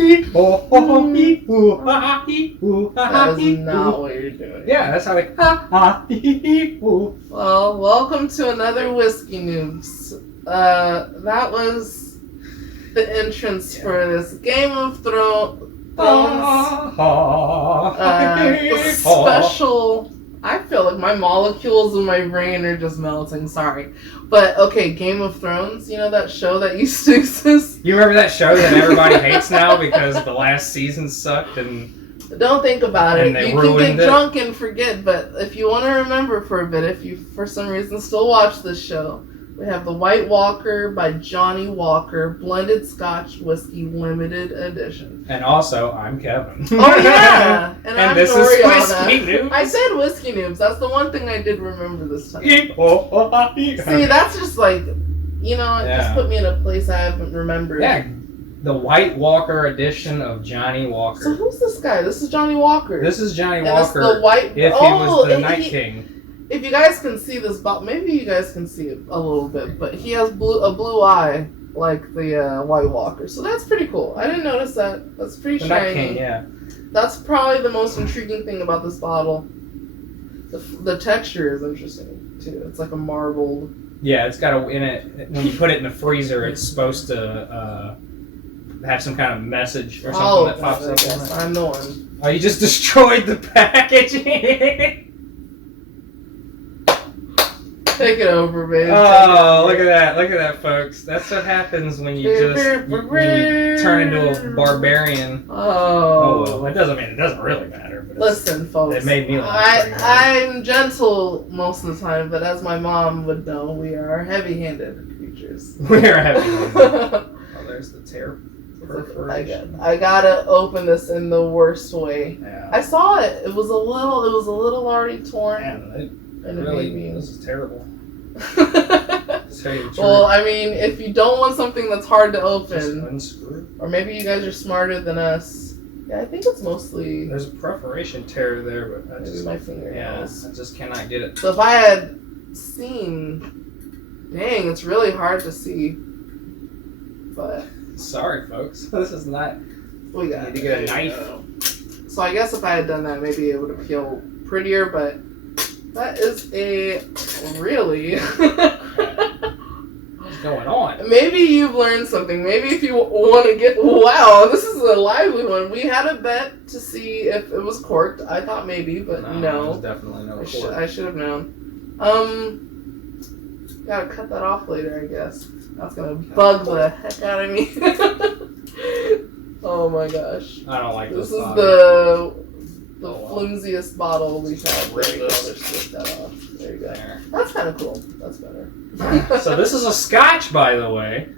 That is not what you're doing. Yeah, that's how we. Well, welcome to another Whiskey Noobs. That was the entrance for this Game of Thrones special. I feel like my molecules in my brain are just melting. Sorry. But, okay, Game of Thrones, you know that show that used to exist? You remember that show that everybody hates now because the last season sucked and... Don't think about it. They You can get ruined it. drunk and forget, but if you want to remember for a bit, if you for some reason still watch this show, we have the White Walker by Johnnie Walker Blended Scotch Whiskey Limited Edition. And also, I'm Kevin. Oh yeah, and I'm this Doriana. is Whiskey Noobs. I said Whiskey Noobs. That's the one thing I did remember this time. See, that's just like, you know, it just put me in a place I haven't remembered. Yeah, the White Walker edition of Johnnie Walker. So who's this guy? This is Johnnie Walker. This is Johnnie And Walker. it's the white. If he was the Night King. If you guys can see this bottle, maybe you guys can see it a little bit, but he has a blue eye like the White Walker, so that's pretty cool. I didn't notice that. That's pretty The shiny. Night King, yeah. That's probably the most intriguing thing about this bottle. The texture is interesting too. It's like a marbled. Yeah, it's got in it. When you put it in the freezer, it's supposed to have some kind of message or something that pops up. Yes, I'm the one. Oh, you just destroyed the packaging. Take it over, babe. Oh, look at that. Look at that, folks. That's what happens when you just you turn into a barbarian. Oh. Well, it doesn't really matter. But Listen, folks. It made me laugh. I'm gentle most of the time, but as my mom would know, we are heavy-handed creatures. We are heavy-handed. Oh, there's the tear. I gotta open this in the worst way. Yeah. I saw it. It was a little already torn. Man, and really, this is terrible. Well, I mean, if you don't want something that's hard to open, unscrew. or maybe you guys are smarter than us. Yeah, I think it's mostly. There's a perforation tear there, but I just my fingernails. I just cannot get it. So if I had seen, dang, it's really hard to see. But sorry, folks, this is not. We got need to get a knife. So I guess if I had done that, maybe it would have peeled prettier. But that is a really. What's going on? Maybe you've learned something. Maybe if you want to get... Wow, this is a lively one. We had a bet to see if it was corked. I thought maybe, but no. There's definitely no cork. I should have known. Gotta cut that off later, I guess. That's gonna bug the heck out of me. Oh my gosh. I don't like this. This is the flimsiest bottle we've had. There you go. Just that off. There you go. That's kind of cool. That's better. So this is a Scotch, by the way.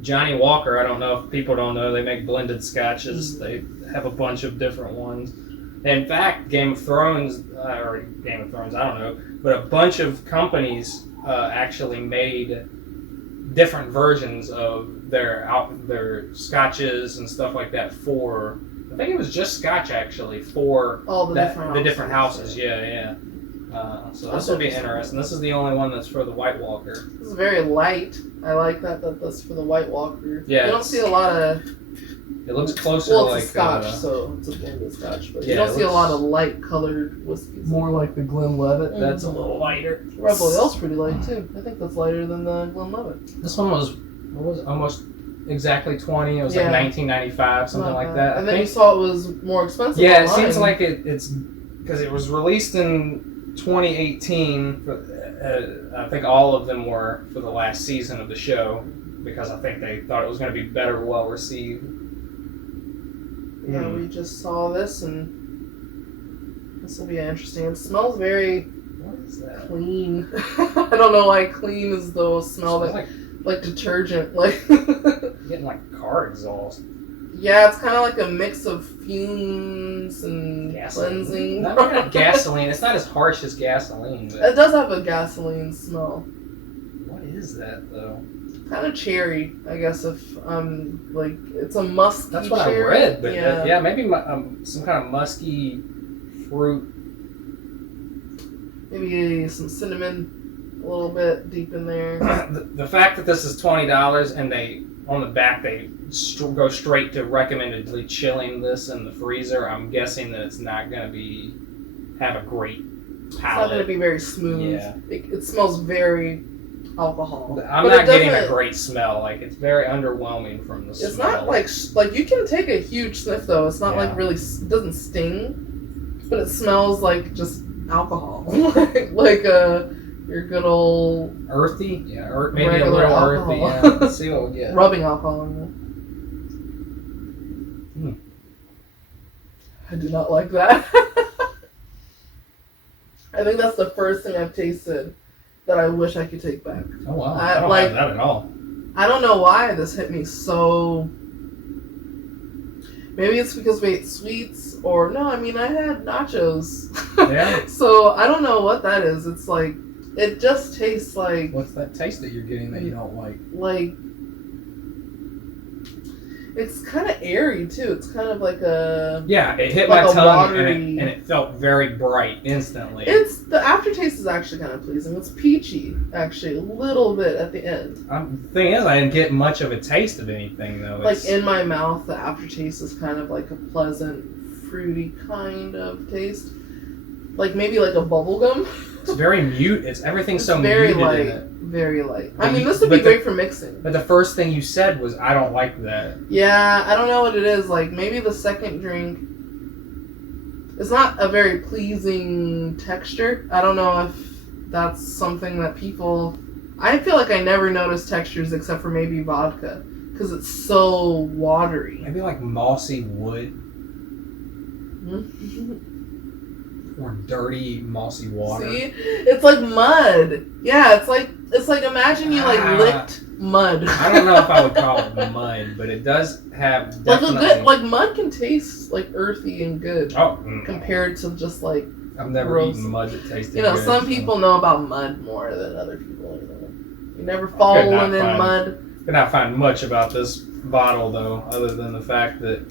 Johnnie Walker. I don't know if people don't know. They make blended Scotches. They have a bunch of different ones. In fact, Game of Thrones, I don't know, but a bunch of companies actually made different versions of their Scotches and stuff like that for. I think it was just Scotch actually for all the different houses. Yeah. So this will be interesting. This is the only one that's for the White Walker. This is very light. I like that's for the White Walker. Yeah, you don't see a lot of. It looks closer to like Scotch, so it's a blended Scotch, but you yeah, don't see a lot of light colored whiskeys. More like the Glenlivet. That's a little lighter. Rebel Ale's pretty light too. I think that's lighter than the Glenlivet. This one was almost exactly 20. It was like 1995, something like that. And then you saw it was more expensive. Yeah, online. it seems like it's because it was released in 2018. I think all of them were for the last season of the show because I think they thought it was going to be better, well received. Yeah, we just saw this, and this will be interesting. It smells very clean. I don't know why clean is the smell that like detergent, like getting like car exhaust. Yeah, it's kind of like a mix of fumes and cleansing. Not gasoline. It's not as harsh as gasoline. But it does have a gasoline smell. What is that though? Kind of cherry, I guess. If like it's a musky. That's what cherry. I read, but yeah, maybe some kind of musky fruit. Maybe some cinnamon, a little bit deep in there. The fact that this is $20 and they on the back they go straight to recommendedly chilling this in the freezer. I'm guessing that it's not going to have a great palate. It's not going to be very smooth. Yeah. It smells very alcohol. I'm not getting a great smell. Like, it's very underwhelming from the smell. It's not like you can take a huge sniff though. It's not like really. It doesn't sting, but it smells like just alcohol, like your good old earthy. Yeah, maybe a little alcohol. earthy. Yeah. Let's see what we get. Rubbing alcohol. I do not like that. I think that's the first thing I've tasted that I wish I could take back. Oh wow! I don't like that at all. I don't know why this hit me so. Maybe it's because we ate sweets, or no. I mean, I had nachos. Yeah. So I don't know what that is. It's like it just tastes like. What's that taste that you're getting that you don't like? Like. It's kind of airy too. It's kind of like a. Yeah, it hit my tongue and it felt very bright instantly. The aftertaste is actually kind of pleasing. It's peachy, actually, a little bit at the end. The thing is, I didn't get much of a taste of anything though. Like in my mouth, the aftertaste is kind of like a pleasant, fruity kind of taste. Like maybe like a bubble gum. It's very mute. Everything's so very muted light. in it. Very light. I mean, this would be great for mixing. But the first thing you said was, I don't like that. Yeah, I don't know what it is. Like, maybe the second drink, it's not a very pleasing texture. I don't know if that's something that people... I feel like I never notice textures except for maybe vodka, because it's so watery. Maybe like mossy wood. Or dirty, mossy water. See? It's like mud. Yeah, it's like imagine you licked mud. I don't know if I would call it mud, but it does have definitely... Like mud can taste like earthy and good. Oh. Compared to just like I've never eaten mud that tasted good. Some people know about mud more than other people. You never fallen in mud. Could not find much about this bottle though, other than the fact that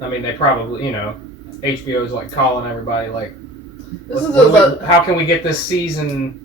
they probably, HBO's like calling everybody like, how can we get this season?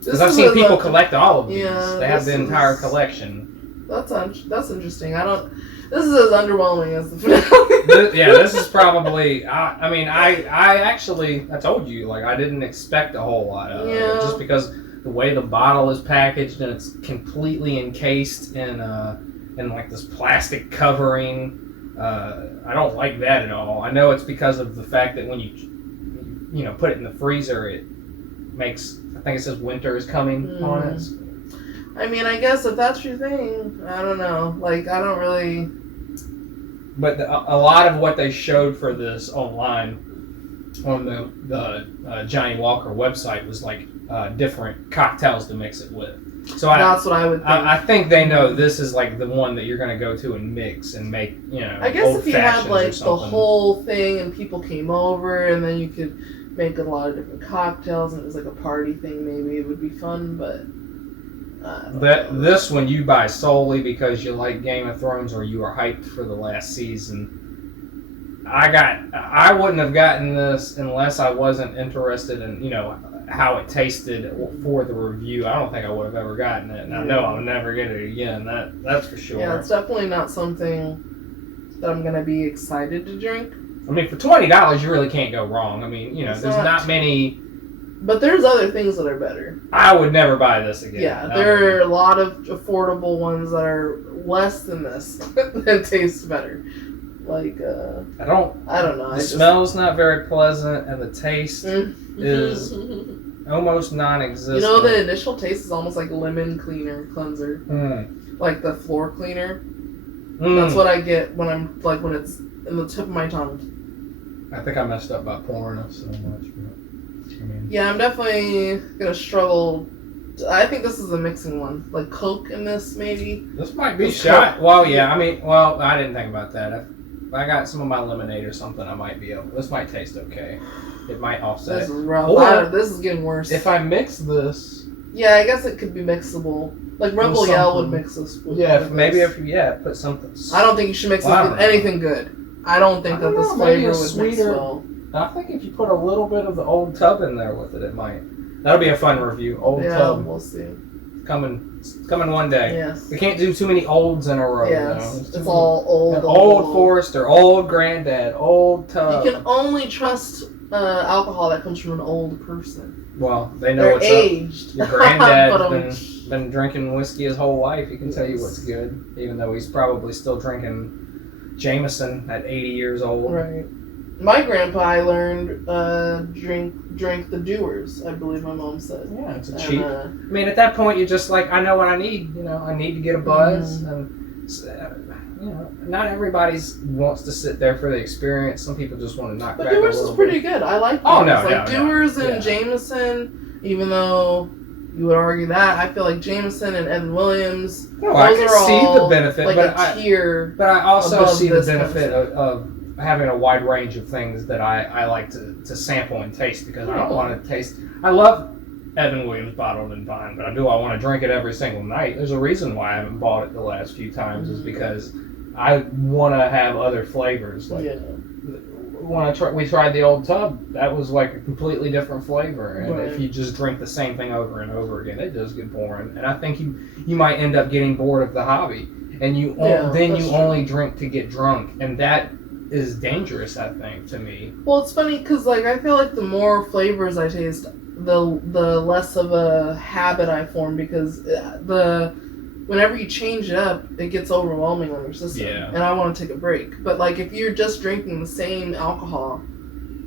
Because I've seen people collect all of these. Yeah, they have the entire collection. That's interesting. This is as underwhelming as the finale. This is probably. I told you, like, I didn't expect a whole lot of it, just because the way the bottle is packaged and it's completely encased in like this plastic covering. I don't like that at all. I know it's because of the fact that when you put it in the freezer, it makes, I think it says winter is coming on it. I mean, I guess if that's your thing, I don't know. Like, I don't really... But a lot of what they showed for this online on the Johnnie Walker website was like different cocktails to mix it with. So that's what I would think. I think they know this is like the one that you're going to go to and mix and make, I guess if you had like the whole thing and people came over and then you could make a lot of different cocktails and it was like a party thing, maybe it would be fun, but this one you buy solely because you like Game of Thrones or you are hyped for the last season. I wouldn't have gotten this unless I wasn't interested in, how it tasted for the review. I don't think I would have ever gotten it, and I know I'll never get it again. That's for sure. Yeah, it's definitely not something that I'm gonna be excited to drink. I mean, for $20, you really can't go wrong. I mean, there's not many. But there's other things that are better. I would never buy this again. Yeah, there are a lot of affordable ones that are less than this that taste better. Like I don't know. The smell's not very pleasant, and the taste is almost non-existent. The initial taste is almost like lemon cleanser, like the floor cleaner. That's what I get when it's in the tip of my tongue. I think I messed up by pouring it so much. But, yeah, I'm definitely gonna struggle. I think this is a mixing one, like Coke in this maybe. This might be shot. Well, yeah. I didn't think about that. If I got some of my lemonade or something, I might be able. This might taste okay. It might offset. This is rough. Or, this is getting worse. If I mix this. Yeah, I guess it could be mixable. Like Rebel Yell would mix this. Put something. I don't think you should mix this with anything good. I don't think that this flavor would mix well. I think if you put a little bit of the Old Tub in there with it, it might. That'll be a fun review. Old Tub. We'll see. coming one day. Yes. We can't do too many olds in a row. Yes. Though. It's all old. Old Forester, old Granddad, old Tub. You can only trust alcohol that comes from an old person. Well, they know They're what's aged. up. Your granddad's been drinking whiskey his whole life. He can tell you what's good, even though he's probably still drinking Jameson at 80 years old. Right. My grandpa, I learned, drank the Dewars, I believe my mom said. Yeah, it's cheap. I mean, at that point, you're just like, I know what I need. I need to get a buzz. And, not everybody wants to sit there for the experience. Some people just want to knock back a little bit. But Dewars is pretty good. I like Dewars. Oh, no, Dewars and Jameson, even though you would argue that, I feel like Jameson and Evan Williams, those I can see the benefit, like a tier. But I also see the benefit of having a wide range of things that I like to sample and taste, because I don't want to taste. I love Evan Williams bottled and fine, but I want to drink it every single night. There's a reason why I haven't bought it the last few times, is because I want to have other flavors. Like when we tried the Old Tub, that was like a completely different flavor. And if you just drink the same thing over and over again, it does get boring. And I think you might end up getting bored of the hobby, and you only drink to get drunk, and that is dangerous, I think, to me. Well, it's funny because I feel like the more flavors I taste, the less of a habit I form, because whenever you change it up, it gets overwhelming on your system. Yeah. And I want to take a break. But if you're just drinking the same alcohol,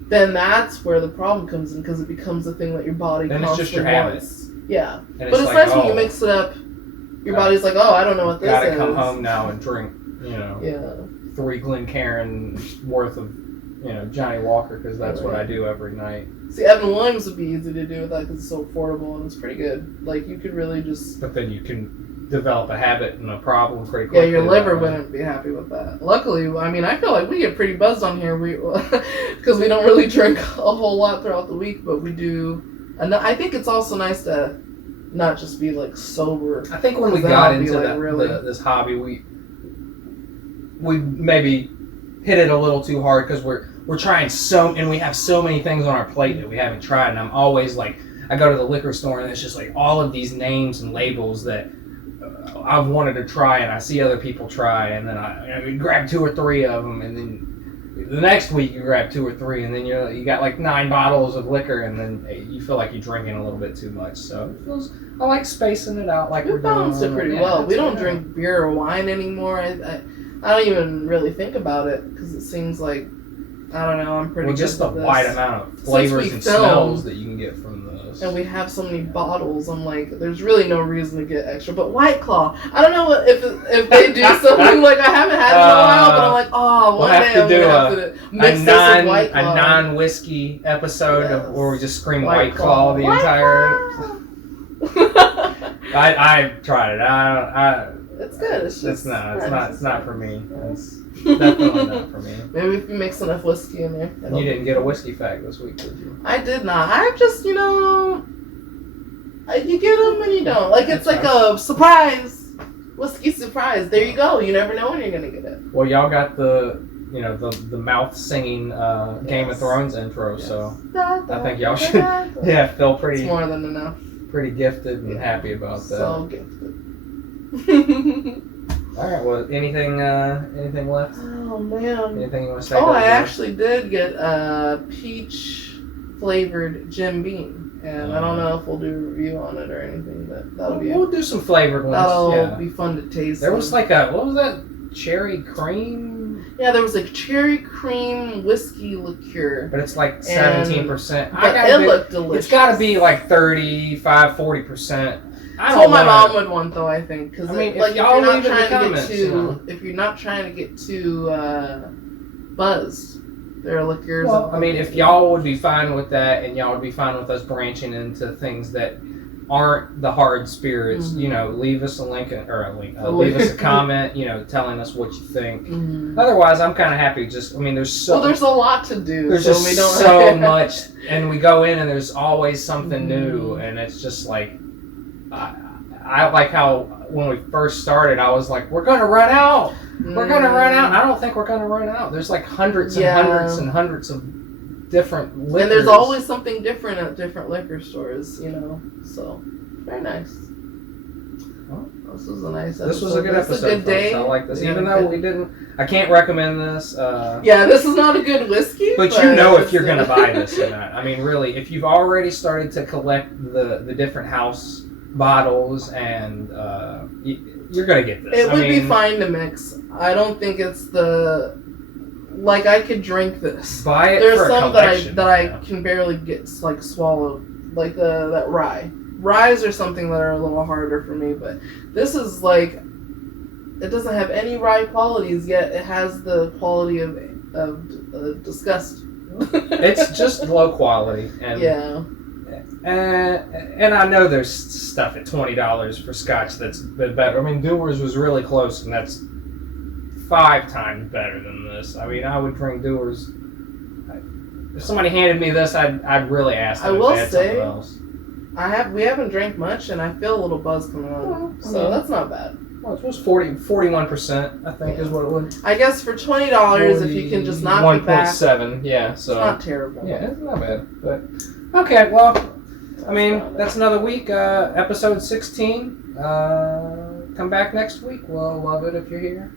then that's where the problem comes in, because it becomes a thing that your body constantly wants. It's just your habit. Yeah. But it's nice when you mix it up. Your body's like, oh, I don't know what this is. Gotta come home now and drink, 3 Glencairn worth of, Johnnie Walker, because that's what I do every night. See, Evan Williams would be easy to do with that because it's so affordable and it's pretty good. You could really just... But then you can develop a habit and a problem pretty quickly. Yeah, your liver wouldn't be happy with that. Luckily, I feel like we get pretty buzzed on here because we don't really drink a whole lot throughout the week, but we do... And I think it's also nice to not just be, sober. I think when we got into this hobby, we maybe hit it a little too hard, because we're trying and we have so many things on our plate that we haven't tried, and I'm always I go to the liquor store and it's just all of these names and labels that I've wanted to try, and I see other people try, and then I grab 2 or 3 of them, and then the next week you grab 2 or 3, and then you got 9 bottles of liquor, and then you feel like you're drinking a little bit too much. So I like spacing it out. We balanced it pretty well. We don't drink beer or wine anymore. I don't even really think about it, because it seems like, I don't know, I'm pretty good just the with wide this. Amount of flavors and smells that you can get from those. And we have so many bottles, I'm like, there's really no reason to get extra. But White Claw, I don't know if they do something, I haven't had it in a while, but I'm like, one day I'm going to have to mix this with White Claw. A non-whiskey episode where we just scream White Claw the entire... I've tried it. It's good. It's not for me. It's definitely not for me. Maybe if you mix enough whiskey in there. You didn't get a whiskey fact this week, did you? I did not. I've just, you get them and you don't. It's like a surprise. Whiskey surprise. There you go. You never know when you're going to get it. Well, y'all got the mouth singing Game of Thrones intro, so I think y'all should feel pretty... It's more than enough. Pretty gifted and happy about that. So gifted. All right. Well, anything left? Oh man. Anything you want to say? I actually did get a peach flavored Jim Beam, and I don't know if we'll do a review on it or anything, but we'll do some flavored ones. That'll be fun to taste. There was what was that? Cherry cream. Yeah, there was cherry cream whiskey liqueur. But it's 17%. It looked delicious. It's got to be 35, 40%. I told my mom would want, though, I think. Because if you're not trying to get too... If you're not trying to get too buzzed, there are liqueurs. Well, if y'all would be fine with that, and y'all would be fine with us branching into things that aren't the hard spirits, leave us a link, leave us a comment, telling us what you think. Mm-hmm. Otherwise, I'm kind of happy. There's a lot to do. There's just so much, and we go in and there's always something new, and it's just I like how when we first started, I was like, we're going to run out. We're going to run out. And I don't think we're going to run out. There's hundreds and hundreds and hundreds of different liquors. And there's always something different at different liquor stores, so very nice. This was a nice episode. This was a good episode. This was a good day. I like this. Even though we didn't, I can't recommend this. Yeah, this is not a good whiskey. But you know if you're going to buy this or not. I mean, really, if you've already started to collect the different house bottles and you're going to get this. It would be fine to mix. I don't think it's like I could drink this. Buy it There's for a some collection. that I can barely get like swallow, like that rye. Ryes are something that are a little harder for me, but this is like, it doesn't have any rye qualities yet. It has the quality of disgust. It's just low quality, and yeah. And I know there's stuff at $20 for Scotch that's been better. I mean, Dewar's was really close, and that's 5 times better than this. I mean, I would drink Dewar's. If somebody handed me this, I'd really ask them if they had something else. We haven't drank much, and I feel a little buzz coming on, so that's not bad. Well, it was 41%, I think, is what it was. I guess for $20, if you can just knock it back, 1.7, yeah. So it's not terrible. Yeah, it's not bad. But okay, well, I mean, that's another week. Episode 16. Come back next week. We'll love it if you're here.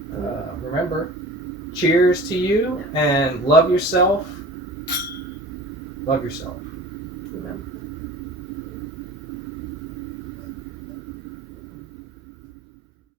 Remember, cheers to you, and love yourself. Love yourself. Remember.